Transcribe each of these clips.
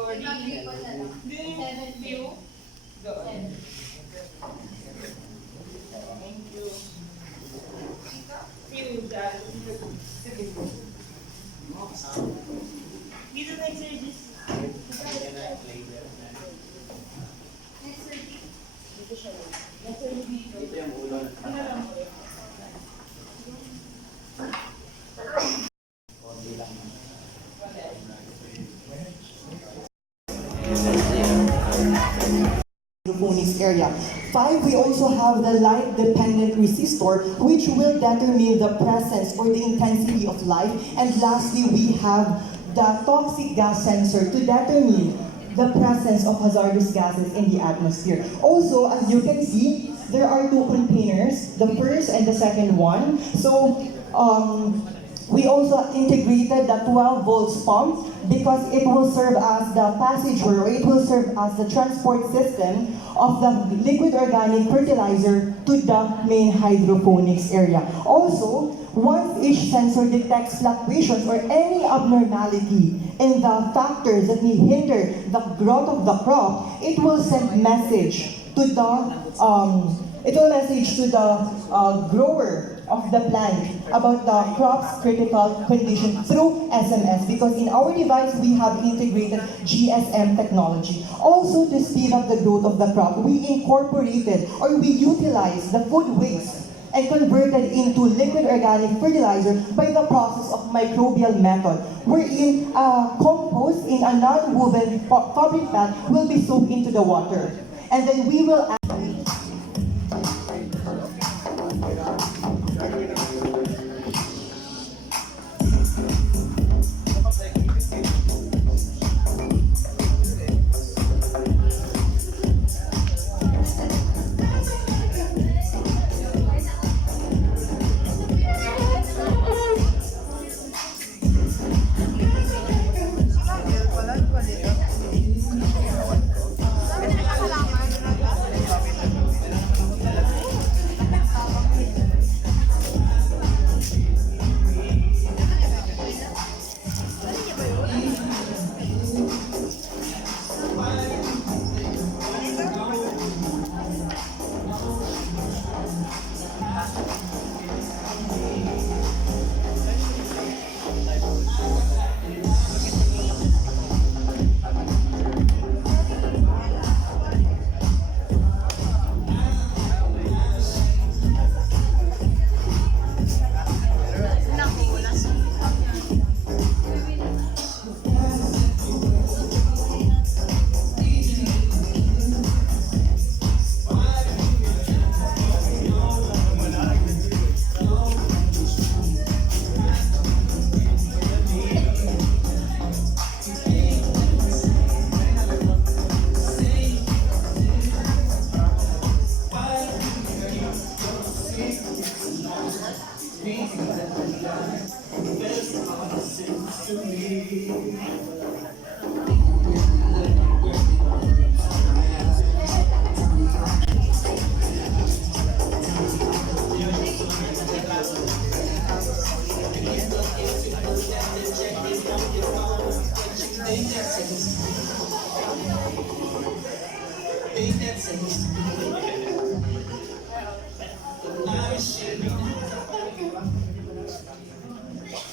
Sorry. View. Doon. Thank you. View dyan. Dito na exercise. Dito siya. Dito yung ulo. Ano lang po? Hydroponics area. 5, we also have the light-dependent resistor, which will determine the presence or the intensity of light. And lastly, we have the toxic gas sensor to determine the presence of hazardous gases in the atmosphere. Also, as you can see, there are 2 containers, the first and the second one. So, we also integrated the 12 volts pump because it will serve as the passageway, or it will serve as the transport system of the liquid organic fertilizer to the main hydroponics area. Also, once each sensor detects fluctuations or any abnormality in the factors that may hinder the growth of the crop, it will send message to the grower of the plant about the crop's critical condition through SMS, because in our device we have integrated GSM technology. Also, to speed up the growth of the crop, we incorporated or we utilized the food waste and converted into liquid organic fertilizer by the process of microbial method, wherein compost in a non-woven fabric pad will be soaked into the water. And then we will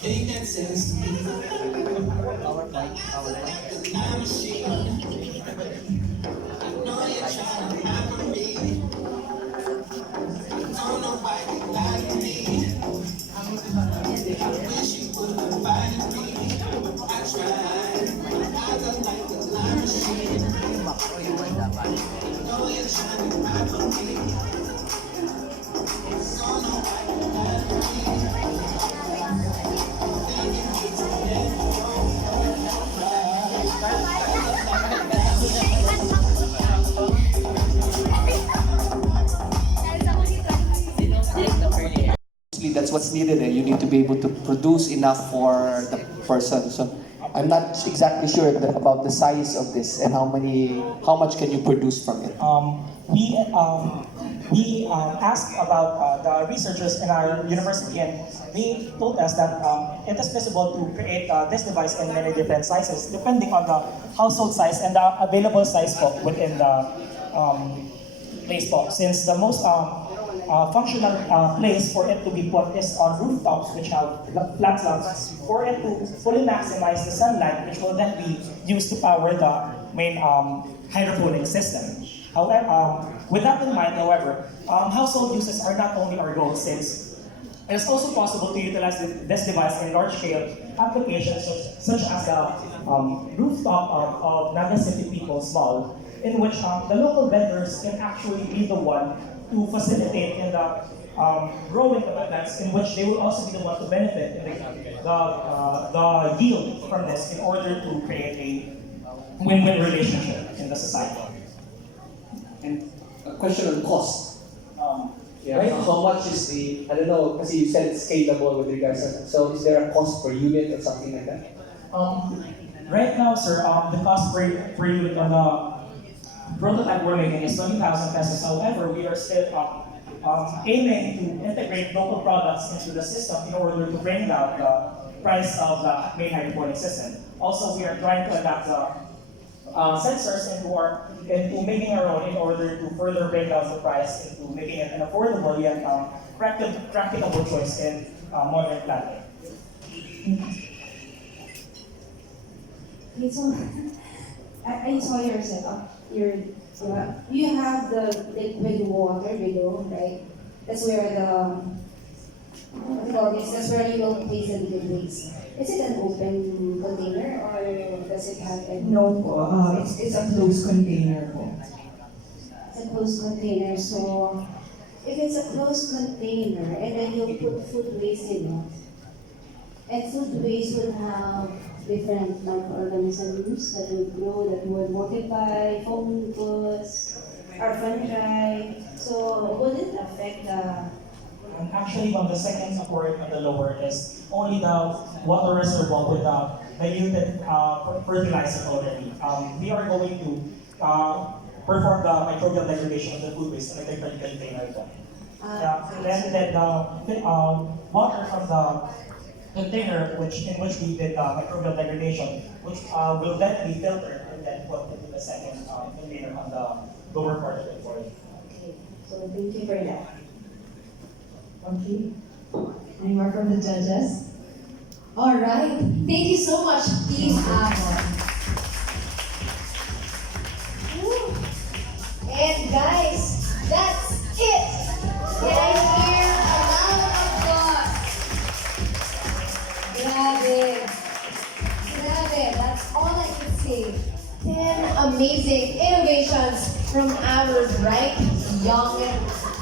Think that says to me, our mic. I'm a machine. I know you're trying to hammer me. Don't nobody like me. I wish you would have invited me. I tried, I got like a line machine. I know you're trying to hammer me. Don't nobody like me. That's what's needed, and you need to be able to produce enough for the person. So I'm not exactly sure about the size of this and how much can you produce from it. we asked about the researchers in our university, and they told us that it is possible to create this device in many different sizes, depending on the household size and the available size po within the place po. Since the most functional place for it to be put is on rooftops which have flat slabs, for it to fully maximize the sunlight, which will then be used to power the main hydroponic system. However, with that in mind, however, household uses are not only our goal, since it is also possible to utilize this device in large-scale applications such as the rooftop of Naga City People's Mall, in which the local vendors can actually be the one to facilitate in the growing of the plants, in which they will also be the one to benefit in the yield from this, in order to create a win-win relationship in the society. And a question on cost. Yeah. Right? How much is the, I don't know, because you said it's scalable with regards to, so is there a cost per unit or something like that? Right now, sir, the cost per unit on the prototype we're making is 20,000 pesos. However, we are still aiming to integrate local products into the system in order to bring down the price of the main hydroponic system. Also, we are trying to adapt the sensors into making our own, in order to further bring down the price, into making it an affordable yet practicable choice in modern planning. Okay, so I saw your setup. You have the liquid water below, right? That's where what do you call this? That's where you will place the liquid waste. Is it an open container, or does it have a... No po, it's a closed container po. It's a closed container, so if it's a closed container and then you put food waste in it, and food waste would have different microorganisms that would grow, that would multiply, fungus, or fungi. So would it affect the... Actually, on the second support on the lower is only the water reservoir with the diluted fertilizer already. We are going to perform the microbial degradation of the food waste in a different container. Then the water from the container in which we did microbial degradation, which will then be filtered and then put into the second container on the lower part of the board. Okay, so thank you for that. Okay. Any more from the judges? All right. Thank you so much, Team Amon. Woo. And guys, that's it. Can I hear a round of applause? Grabe. Grabe. That's all I can say. 10 amazing innovations from our bright young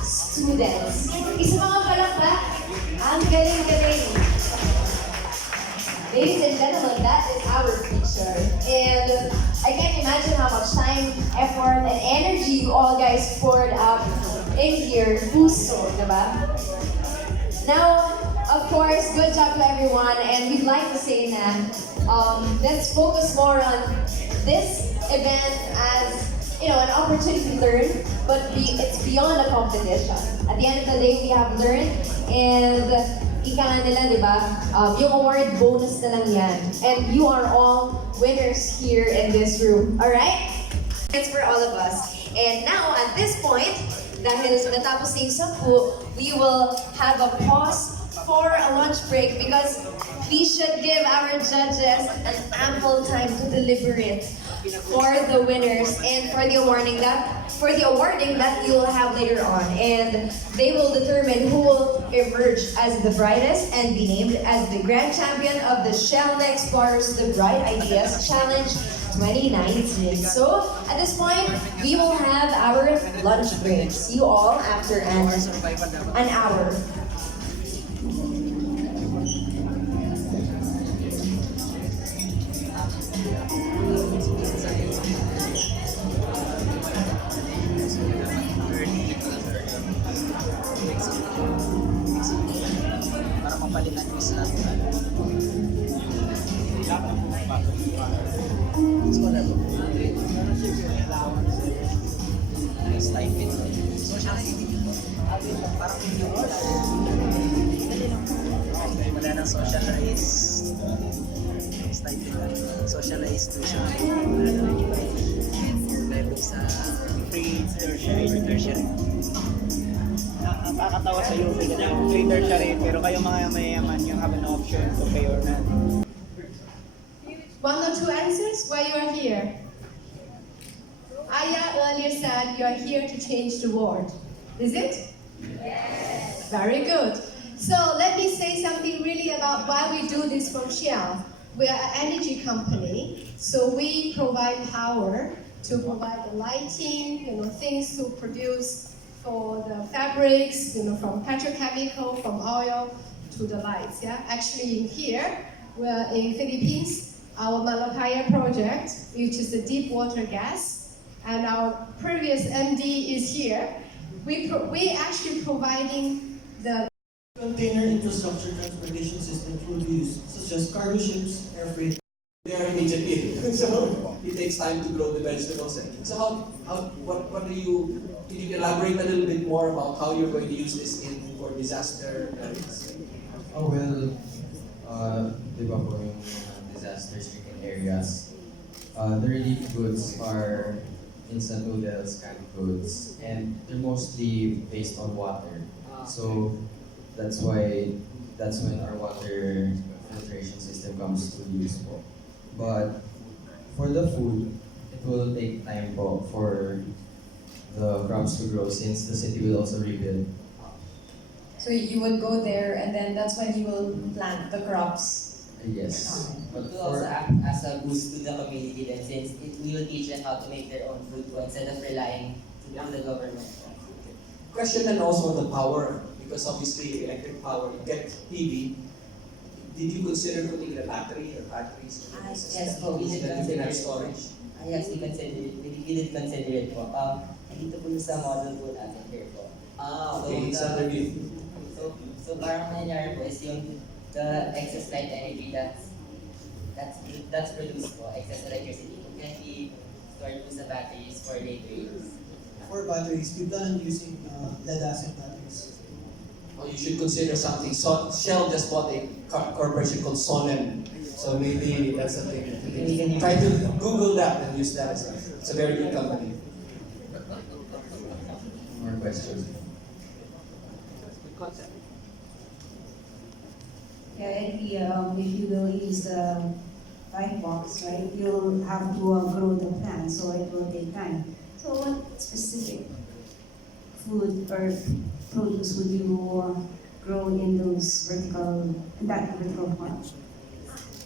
students. Isa mga palakpak. Ang galing-galing. Ladies and gentlemen, that is our picture. And I can't imagine how much time, effort, and energy you all guys poured out in here. Puso, diba? Now, of course, good job to everyone. And we'd like to say that let's focus more on this event as an opportunity to learn, but it's beyond a competition. At the end of the day, we have learned, and ika nga nila, di ba? Yung award bonus na lang yan. And you are all winners here in this room. Alright? It's for all of us. And now, at this point, dahil natapos na yung 10, we will have a pause for a lunch break because we should give our judges an ample time to deliberate for the winners and for the awarding that you will have later on. And they will determine who will emerge as the brightest and be named as the grand champion of the Shell Explorers The Bright Ideas Challenge 2019. So, at this point, we will have our lunch break. See you all after an hour. Para mapalitan yung slot. Stipend. Wala nang socialized socialized tuition level sa pre-tertiary. Nakakatawa sa UP kasi pre-tertiary pero kayo mga mayayaman you have an option to pay or not. One or two answers why you are here. Aya earlier said you are here to change the world. Is it? Yes. Very good. So let me say something really about why we do this from Shell. We are an energy company, so we provide power to provide the lighting, things to produce for the fabrics, from petrochemical, from oil to the lights. Yeah, actually in here, we're in Philippines, our Malapaya project, which is a deep water gas, and our previous MD is here. We actually providing the Container infrastructure transportation systems will be used, such as cargo ships, air freight. They are immediate need. So it takes time to grow the vegetables. So what do you, can you elaborate a little bit more about how you're going to use this for disaster areas? Oh well, di ba po yung disaster-stricken areas, the relief goods are instant noodles, canned goods, and they're mostly based on water. So that's when our water filtration system comes to use po. But for the food, it will take time po for the crops to grow since the city will also rebuild. So you would go there and then that's when you will plant the crops. Yes. But It will also act as a boost to the community then since it will teach them how to make their own food instead of relying on the government. Question and also on the power, because obviously electric power, you get PV. Did you consider putting the battery or batteries? Yes po, we did consider it. Storage. Yes, we consider it. We did consider it po. Nandito po yung sa model po natin here po. Okay, it's underneath. So parang nangyayari po is yung the excess light energy that's produced po, excess electricity, can be stored po sa batteries for later use. For batteries, we've done using lead-acid batteries. Oh, you should consider something. So, Shell just bought a corporation called Sonnen. So maybe that's something. Try to Google that and use that as well. It's a very good company. More questions? Yeah, and if you will use the light box, right, you'll have to grow the plant, so it will take time. So what specific food or produce would you grow in that vertical farm?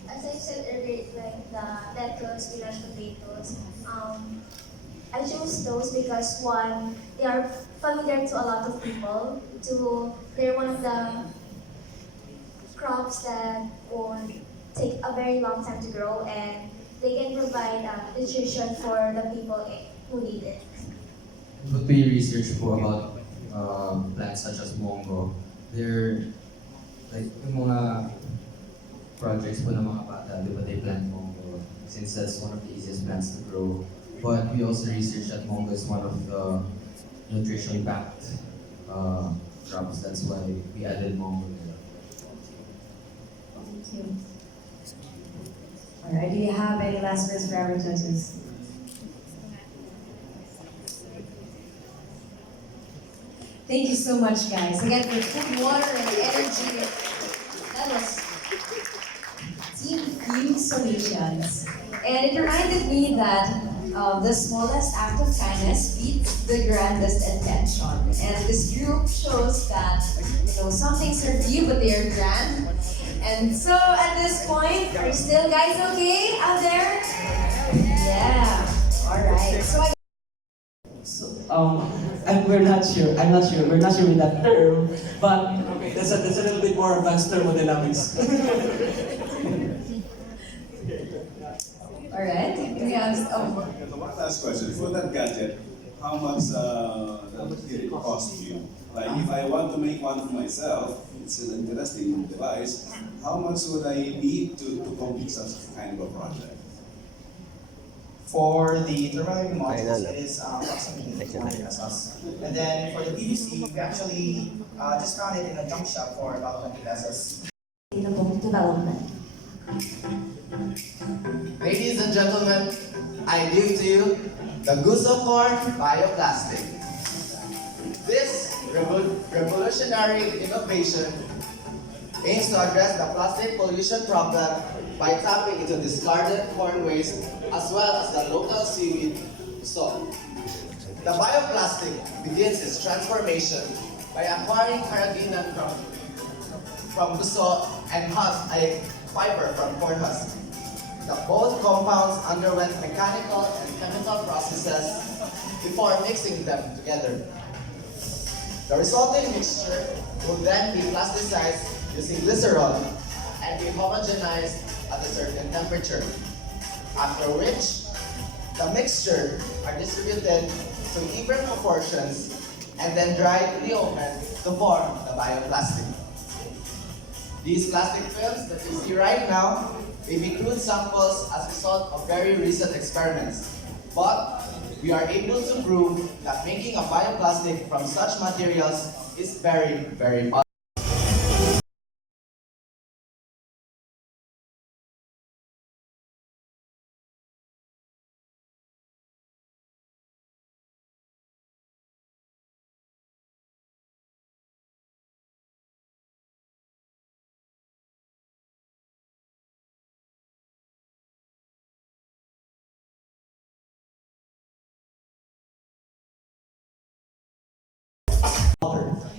As I said earlier, like the lettuce, spinach, potatoes, I chose those because one, they are familiar to a lot of people. Two, they're one of the crops that won't take a very long time to grow, and they can provide nutrition for the people who need it. What we research po about plants such as mongo, they're like yung mga projects po ng mga bata, di ba, they plant mongo since that's one of the easiest plants to grow. But we also research that mongo is one of the nutrition packed crops. That's why we added mongo there. Thank you. All right, do you have any last words for our judges? Thank you so much, guys. Again, for food, water, and energy. That was Team Few Solutions. And it reminded me that the smallest act of kindness beats the grandest intention. And this group shows that, some things are few, but they are grand. And so at this point, are still guys okay out there? Yeah. All right. We're not sure. I'm not sure. We're not sure with that term, but Okay, that's a little bit more advanced thermodynamics. All right. We have. One last question. For that gadget, how much does it cost you? Like if I want to make one for myself, it's an interesting device. How much would I need to complete such kind of a project? For the thermal modules, it is approximately 200 pesos. And then for the PVC, we actually just found it in a junk shop for about 20 pesos. Sustainable development. Ladies and gentlemen, I give to you the Gusto Corn Bioplastic. This revolutionary innovation aims to address the plastic pollution problem by tapping into discarded corn waste as well as the local seaweed salt. The bioplastic begins its transformation by acquiring carrageenan from Gusto and husk a fiber from corn husk. Both compounds underwent mechanical and chemical processes before mixing them together. The resulting mixture will then be plasticized using glycerol and be homogenized at a certain temperature. After which, the mixture are distributed to even proportions and then dried in the oven to form the bioplastic. These plastic films that you see right now may be crude samples as a result of very recent experiments, but we are able to prove that making a bioplastic from such materials is very, very possible.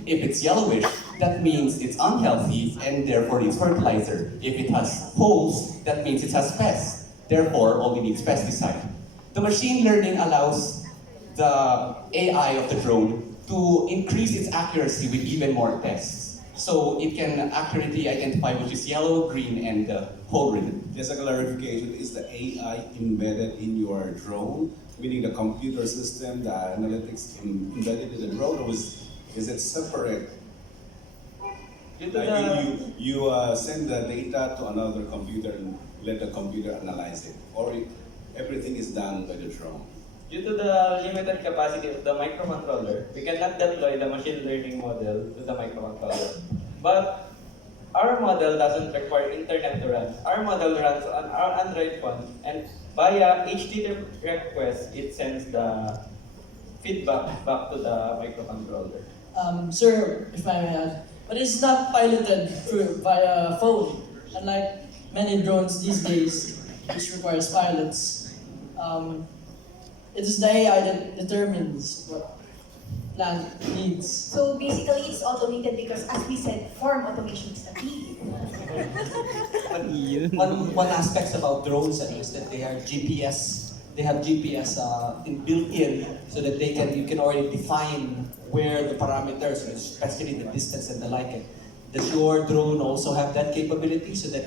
If it's yellowish, that means it's unhealthy and therefore needs fertilizer. If it has holes, that means it has pests. Therefore, only needs pesticide. The machine learning allows the AI of the drone to increase its accuracy with even more tests. So it can accurately identify which is yellow, green, and hole-ridden. Just a clarification, is the AI embedded in your drone, meaning the computer system, the analytics embedded in the drone, or is it separate? You send the data to another computer and let the computer analyze it, or everything is done by the drone? Due to the limited capacity of the microcontroller, we cannot deploy the machine learning model to the microcontroller. But our model doesn't require internet to run. Our model runs on our Android phone, and via HTTP request, it sends the feedback back to the microcontroller. Sir, if I may add, but it's not piloted via phone, unlike many drones these days, which requires pilots. It is the AI that determines what plant needs. So basically, it's automated because, as we said, farm automation is the key. One aspect about drones is that they are GPS. They have GPS built in so that you can already define where the parameters, especially the distance and the like. Does your drone also have that capability so that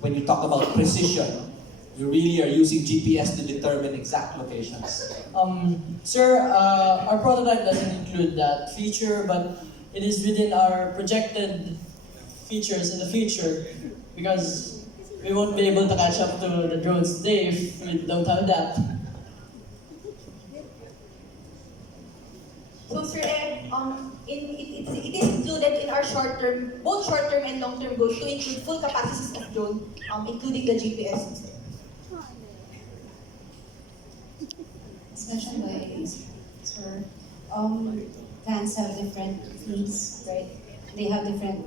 when you talk about precision, you really are using GPS to determine exact locations? Sir, our prototype doesn't include that feature, but it is within our projected features in the future because we won't be able to catch up to the drones today if we don't have that. So Sir Ed, it is included in our short-term, both short-term and long-term goals to include full capacities of drone, including the GPS system. As mentioned by Sir, plants have different needs, right? They have different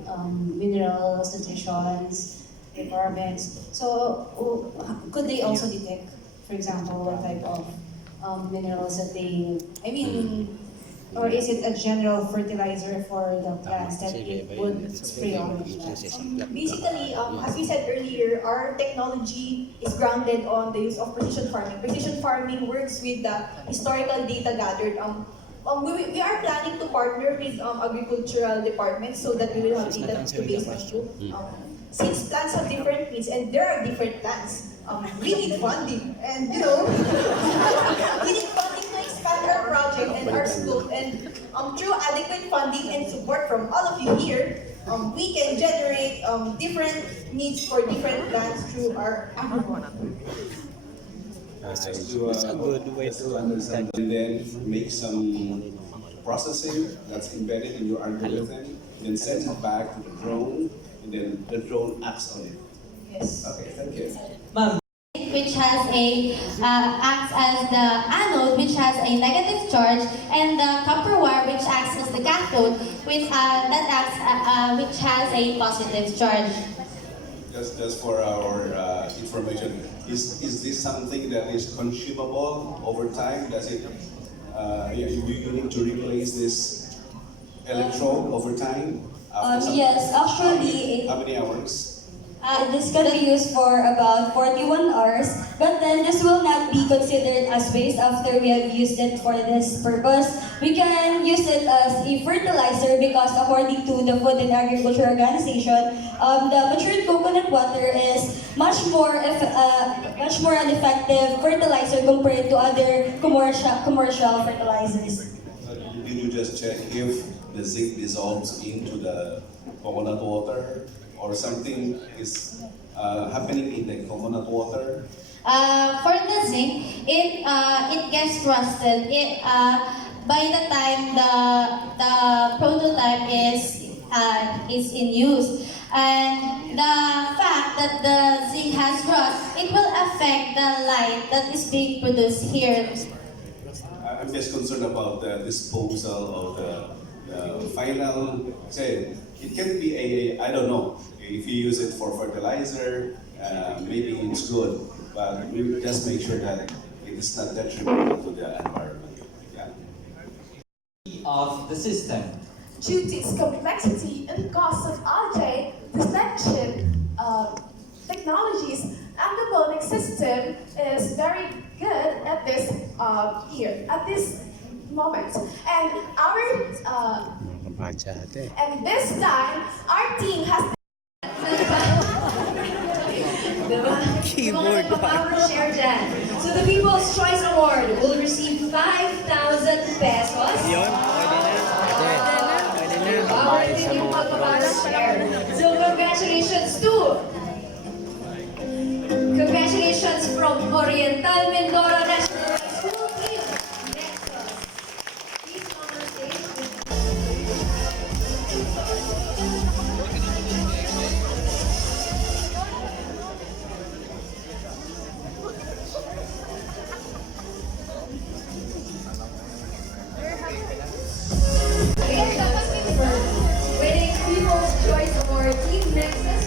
minerals, nutritions, requirements. So could they also detect, for example, what type of minerals that they, or is it a general fertilizer for the plants that it would spray on the plants? Basically, as we said earlier, our technology is grounded on the use of precision farming. Precision farming works with the historical data gathered. We are planning to partner with agricultural departments so that we will have data to base on too. Since plants have different needs and there are different plants, we need funding, and we need funding to expand our project and our scope, and through adequate funding and support from all of you here, we can generate different needs for different plants through our agriculture. to understand, and then make some processing that's embedded in your algorithm, then send it back to the drone, and then the drone acts on it. Yes. Okay, thank you. Which has a acts as the anode, which has a negative charge, and the copper wire, which acts as the cathode, which that acts which has a positive charge. Just for our information, is this something that is consumable over time? Does it you need to replace this electrode over time? After some Yes, time? actually, How many hours? this can be used for about 41 hours, but then this will not be considered as waste after we have used it for this purpose. We can use it as a fertilizer because according to the Food and Agriculture Organization, the matured coconut water is much more an effective fertilizer compared to other commercial fertilizers. Did you just check if the zinc dissolves into the coconut water, or something is happening in the coconut water? For the zinc, it gets rusted. By the time the prototype is in use, and the fact that the zinc has rust, it will affect the light that is being produced here. I'm just concerned about the disposal of the final, say, it can be I don't know, if you use it for fertilizer, maybe it's good, but we just make sure that it is not detrimental to the environment. Yeah. Of the system. Due to its complexity and cost of object detection technologies, ambulonic system is very good at this at this moment. And this time, our team has Keyboard. Power share dyan. So the People's Choice Award will receive 5,000 pesos. Power team yung power share. So congratulations from Oriental Mindoro National School Team. Nexus. Please come on stage. Winning People's Choice Award, Team Nexus.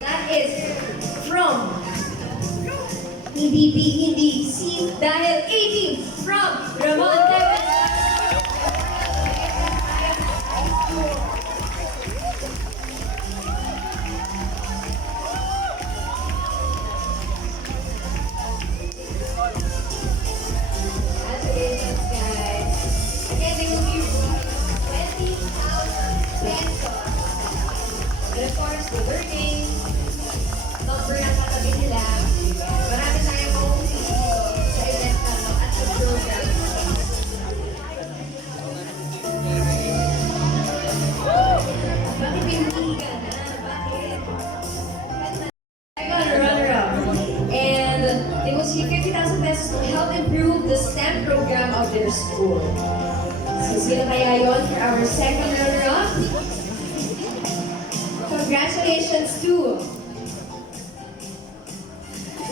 That is from hindi C dahil 18 from Ramon Devin. Congratulations, guys. Again, they will be 20,000 pesos. And of course, the learning number na katabi nila. Marami tayong mauwi dito sa event na to at sa program. Bakit hindi ka na? Bakit? I got a runner-up. And they will see 50,000 pesos to help improve the STEM program of their school. So sila kaya yun for our second runner-up? Congratulations to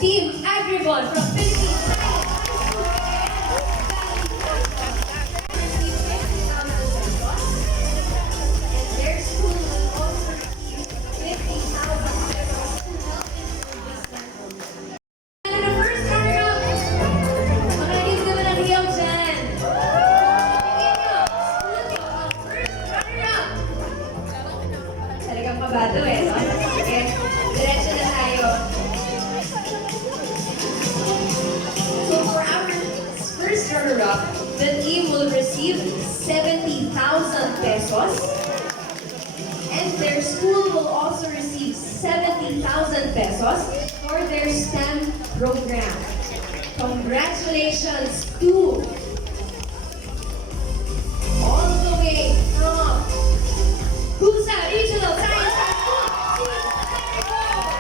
Team Agribon from Philippines. And their school will also receive 50,000 pesos to help improve this program. And the first runner-up, makikita naman ang hiyaw dyan. Talagang kabado eh, no? Sige, diretso na tayo. So for our first runner-up, the team will receive 70,000 pesos. And their school will also receive 70,000 pesos for their STEM program. Congratulations to all the way from Husa Regional Science School, Team Agribon.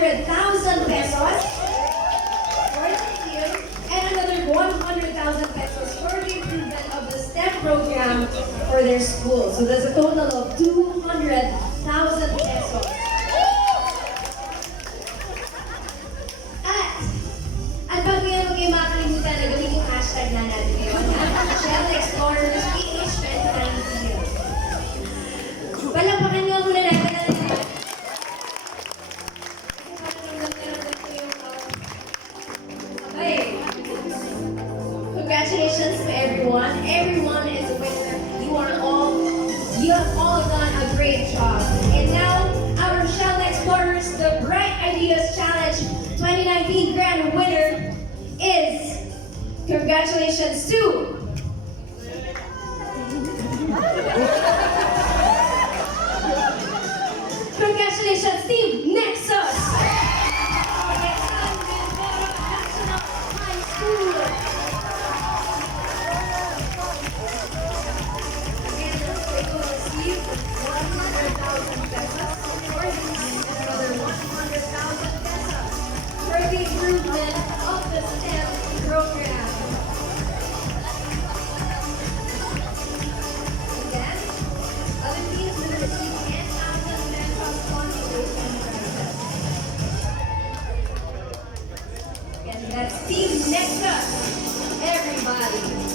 200,000 pesos for the team and another 100,000 pesos for the improvement of the STEM program for their school. So that's a total of 200,000 pesos. At bago yan, huwag kayong makakalimutan na gawin yung hashtag na natin ngayon. Shell Explorers PH 2019. Palampakan nga muna natin ang lahat. Okay. Congratulations to everyone. Everyone is a winner. You have all done a great job. And now, our Shell Explorers, the Bright Ideas Challenge 2019 grand winner is, congratulations to congratulations Team Nexus! National High School! Again, they will receive 100,000 pesos for the team and another 100,000 pesos for the improvement of the STEM program. And then, other teams will receive 10,000 pesos consolation prizes. And that's Team Nexus. Everybody.